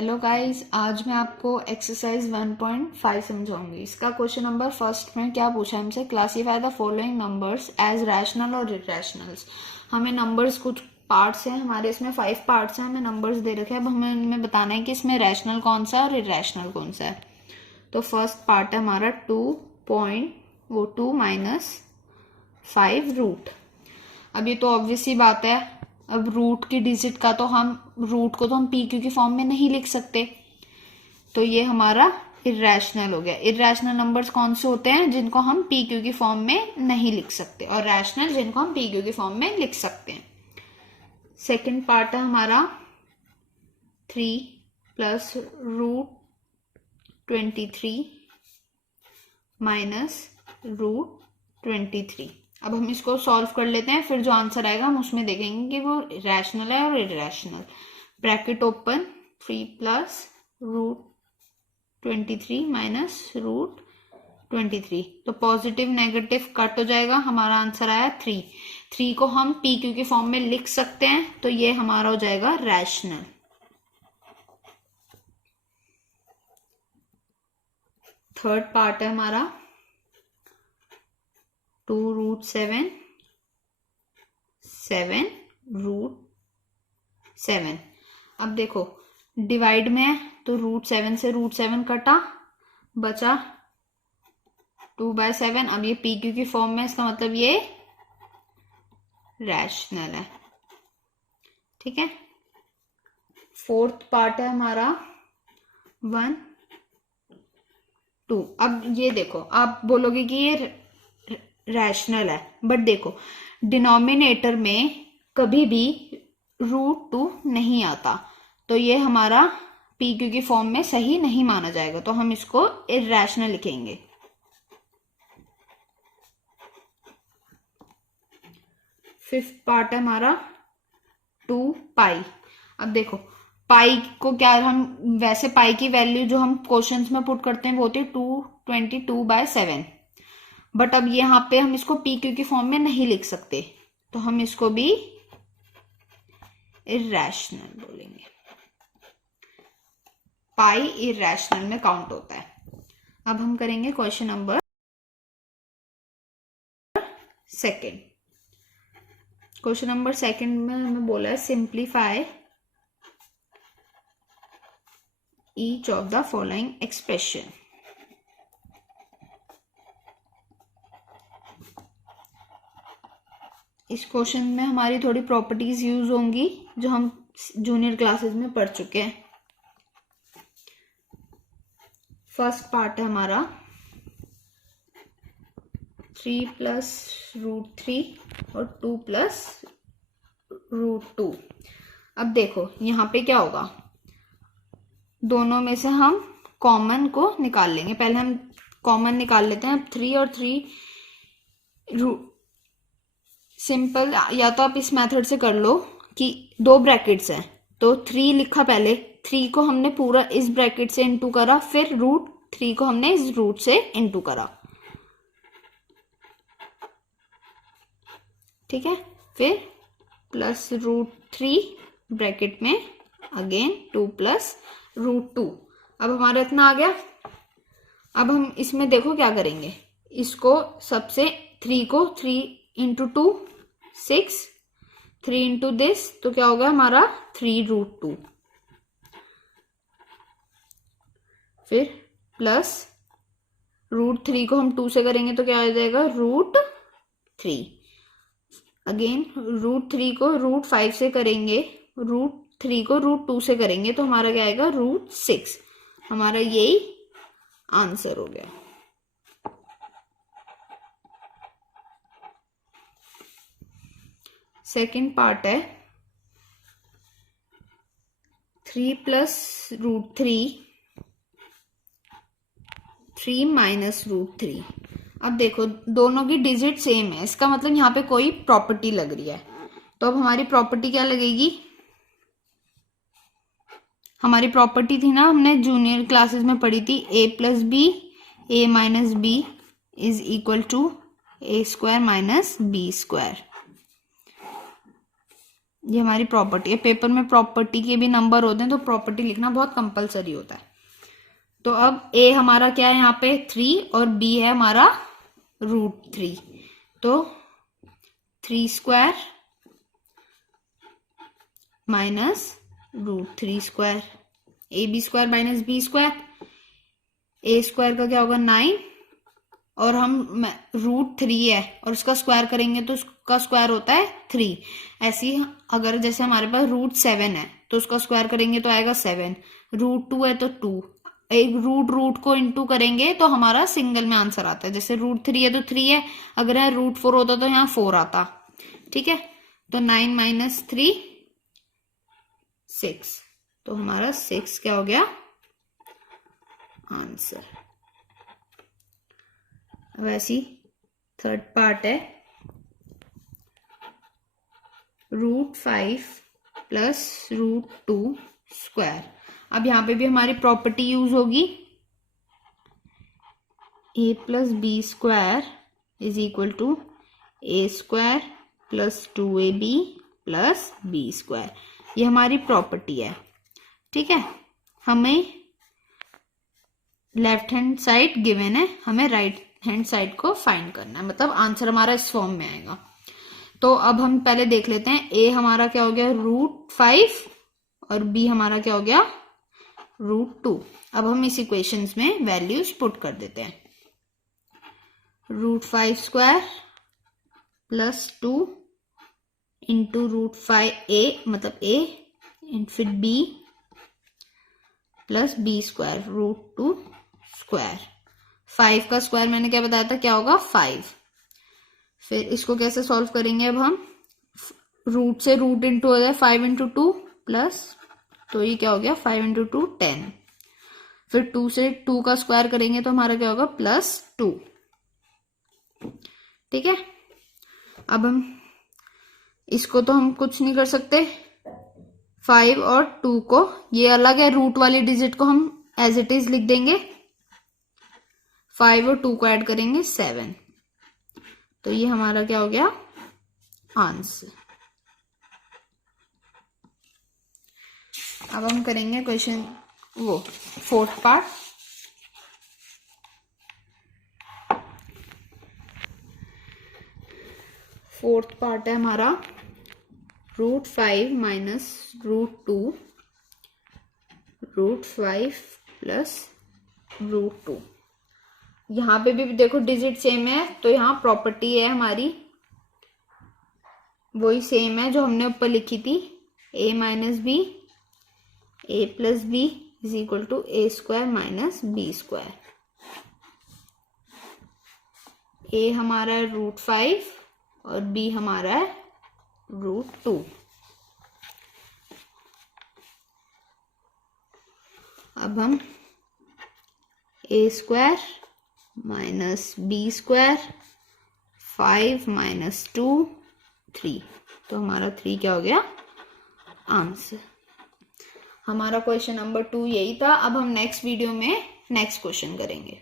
Hello guys, आज मैं आपको एक्सरसाइज 1.5 समझाऊंगी। इसका क्वेश्चन नंबर फर्स्ट में क्या पूछा है हमसे, classify the following numbers as rational और इरेशनल्स। हमें नंबर्स कुछ पार्ट्स हैं, हमारे इसमें 5 पार्ट्स हैं, हमें नंबर्स दे रखे हैं। अब हमें उनमें बताना है कि इसमें रैशनल कौन सा है और इरेशनल कौन सा है। तो फर्स्ट पार्ट है हमारा 2 माइनस 5 रूट। अब ये तो ऑब्वियस सी बात है, अब रूट की डिजिट का तो हम रूट को तो हम पी क्यू की फॉर्म में नहीं लिख सकते, तो ये हमारा इरेशनल हो गया। इरेशनल नंबर्स कौन से होते हैं? जिनको हम पी क्यू की फॉर्म में नहीं लिख सकते, और रैशनल जिनको हम पी क्यू की फॉर्म में लिख सकते हैं। सेकंड पार्ट है हमारा 3 प्लस रूट 23 माइनस रूट 23। अब हम इसको सॉल्व कर लेते हैं, फिर जो आंसर आएगा हम उसमें देखेंगे कि वो रैशनल है और irrational. Bracket open, 3 plus root 23 minus root 23, तो पॉजिटिव नेगेटिव कट हो जाएगा। हमारा आंसर आया 3। 3 को हम पी क्यू की फॉर्म में लिख सकते हैं, तो ये हमारा हो जाएगा रैशनल। थर्ड पार्ट है हमारा 2 रूट 7 रूट 7। अब देखो डिवाइड में है तो रूट 7 से रूट 7 कटा, बचा 2/7। अब ये पी क्यू की फॉर्म में, इसका मतलब ये रैशनल है। ठीक है। फोर्थ पार्ट है हमारा 1 2। अब ये देखो, आप बोलोगे कि ये रैशनल है, बट देखो डिनोमिनेटर में कभी भी रूट 2 नहीं आता, तो ये हमारा पी क्यू की फॉर्म में सही नहीं माना जाएगा, तो हम इसको इरेशनल लिखेंगे। फिफ्थ पार्ट है हमारा 2 पाई। अब देखो पाई को क्या, हम वैसे पाई की वैल्यू जो हम क्वेश्चंस में पुट करते हैं वो होती है 222/7, बट अब यहाँ पे हम इसको पी क्यू की फॉर्म में नहीं लिख सकते, तो हम इसको भी इरेशनल बोलेंगे। पाई इरेशनल में काउंट होता है। अब हम करेंगे question number second. Question number second में हमें बोला है simplify each of the following expression. इस क्वेश्चन में हमारी थोड़ी प्रॉपर्टीज यूज होंगी जो हम जूनियर क्लासेस में पढ़ चुके हैं। फर्स्ट पार्ट है हमारा 3 प्लस रूट 3 और 2 प्लस रूट 2। अब देखो यहाँ पे क्या होगा, दोनों में से हम कॉमन को निकाल लेंगे। पहले हम कॉमन निकाल लेते हैं। 3 और 3 सिंपल, या तो आप इस मेथड से कर लो कि 2 ब्रैकेट्स हैं, तो 3 लिखा पहले, 3 को हमने पूरा इस ब्रैकेट से इनटू करा, फिर रूट 3 को हमने इस रूट से इनटू करा। ठीक है। फिर प्लस रूट 3 ब्रैकेट में अगेन 2 प्लस रूट 2। अब हमारा इतना आ गया। अब हम इसमें देखो क्या करेंगे, इसको सबसे 3 को 3 इंटू 2 6, 3 इंटू दिस, तो क्या होगा हमारा 3 रूट 2। फिर प्लस रूट 3 को हम 2 से करेंगे तो क्या आ जाएगा रूट 3। अगेन रूट 3 को रूट 5 से करेंगे, रूट 3 को रूट 2 से करेंगे तो हमारा क्या आएगा रूट 6। हमारा यही आंसर हो गया। सेकेंड पार्ट है 3 प्लस रूट 3 माइनस रूट 3। अब देखो दोनों की डिजिट सेम है, इसका मतलब यहाँ पे कोई प्रॉपर्टी लग रही है। तो अब हमारी प्रॉपर्टी क्या लगेगी, हमारी प्रॉपर्टी थी ना, हमने जूनियर क्लासेस में पढ़ी थी, a plus b a minus b is equal to a square minus b square. ये हमारी प्रॉपर्टी है। पेपर में प्रॉपर्टी के भी नंबर होते हैं तो प्रॉपर्टी लिखना बहुत कंपलसरी होता है। तो अब a हमारा क्या है यहाँ पे 3 और b है हमारा √3, तो 3 square minus √3 square, ab square minus b square, a square का क्या होगा 9, और हम √3 है और उसका स्क्वायर करेंगे तो उसका स्क्वायर होता है 3। ऐसे ही अगर जैसे हमारे पास √7 है तो उसका स्क्वायर करेंगे तो आएगा 7, √2 है तो 2, एक रूट को इंटू करेंगे तो हमारा सिंगल में आंसर आता है। जैसे √3 है तो 3 है, अगर यहाँ √4 होता तो यहाँ 4 आता। ठीक है, तो 9 माइनस 3 6, तो हमारा 6 क्या हो गया आंसर। वैसी थर्ड पार्ट है √5 प्लस √2 स्क्वायर। अब यहाँ पे भी हमारी प्रॉपर्टी यूज होगी, a plus b square is equal to a square plus 2ab plus b square. ये हमारी प्रॉपर्टी है। ठीक है, हमें लेफ्ट हैंड साइड गिवन है, हमें राइट हैंड साइड को फाइंड करना है, मतलब आंसर हमारा इस फॉर्म में आएगा। तो अब हम पहले देख लेते हैं, a हमारा क्या हो गया √5 और b हमारा क्या हो गया √2। अब हम इस इक्वेशंस में वैल्यूज पुट कर देते हैं। √5 स्क्वायर प्लस 2 इंटू √5a मतलब a, फिर b plus b square √2 square. 5 का स्क्वायर मैंने क्या बताया था क्या होगा 5। फिर इसको कैसे सॉल्व करेंगे, अब हम रूट से रूट इंटू हो जाए 5 इंटू 2 प्लस, तो ये क्या हो गया 5 इंटू 2 10। फिर 2 से 2 का स्क्वायर करेंगे तो हमारा क्या होगा +2। ठीक है, अब हम इसको तो हम कुछ नहीं कर सकते, 5 और 2 को ये अलग है, रूट वाली डिजिट को हम एज इट इज लिख देंगे, 5 और 2 को ऐड करेंगे 7, तो ये हमारा क्या हो गया आंसर। अब हम करेंगे क्वेश्चन वो फोर्थ पार्ट। फोर्थ पार्ट है हमारा √5 माइनस √2 √5 प्लस √2। यहाँ पे भी देखो डिजिट सेम है, तो यहाँ प्रॉपर्टी है हमारी वही सेम है जो हमने ऊपर लिखी थी, a minus b a plus b is equal to a square minus b square. a हमारा है √5 और b हमारा है √2। अब हम a square minus b square 5 minus 2 3, तो हमारा 3 क्या हो गया आंसर। हमारा क्वेश्चन नंबर 2 यही था। अब हम नेक्स्ट वीडियो में नेक्स्ट क्वेश्चन करेंगे।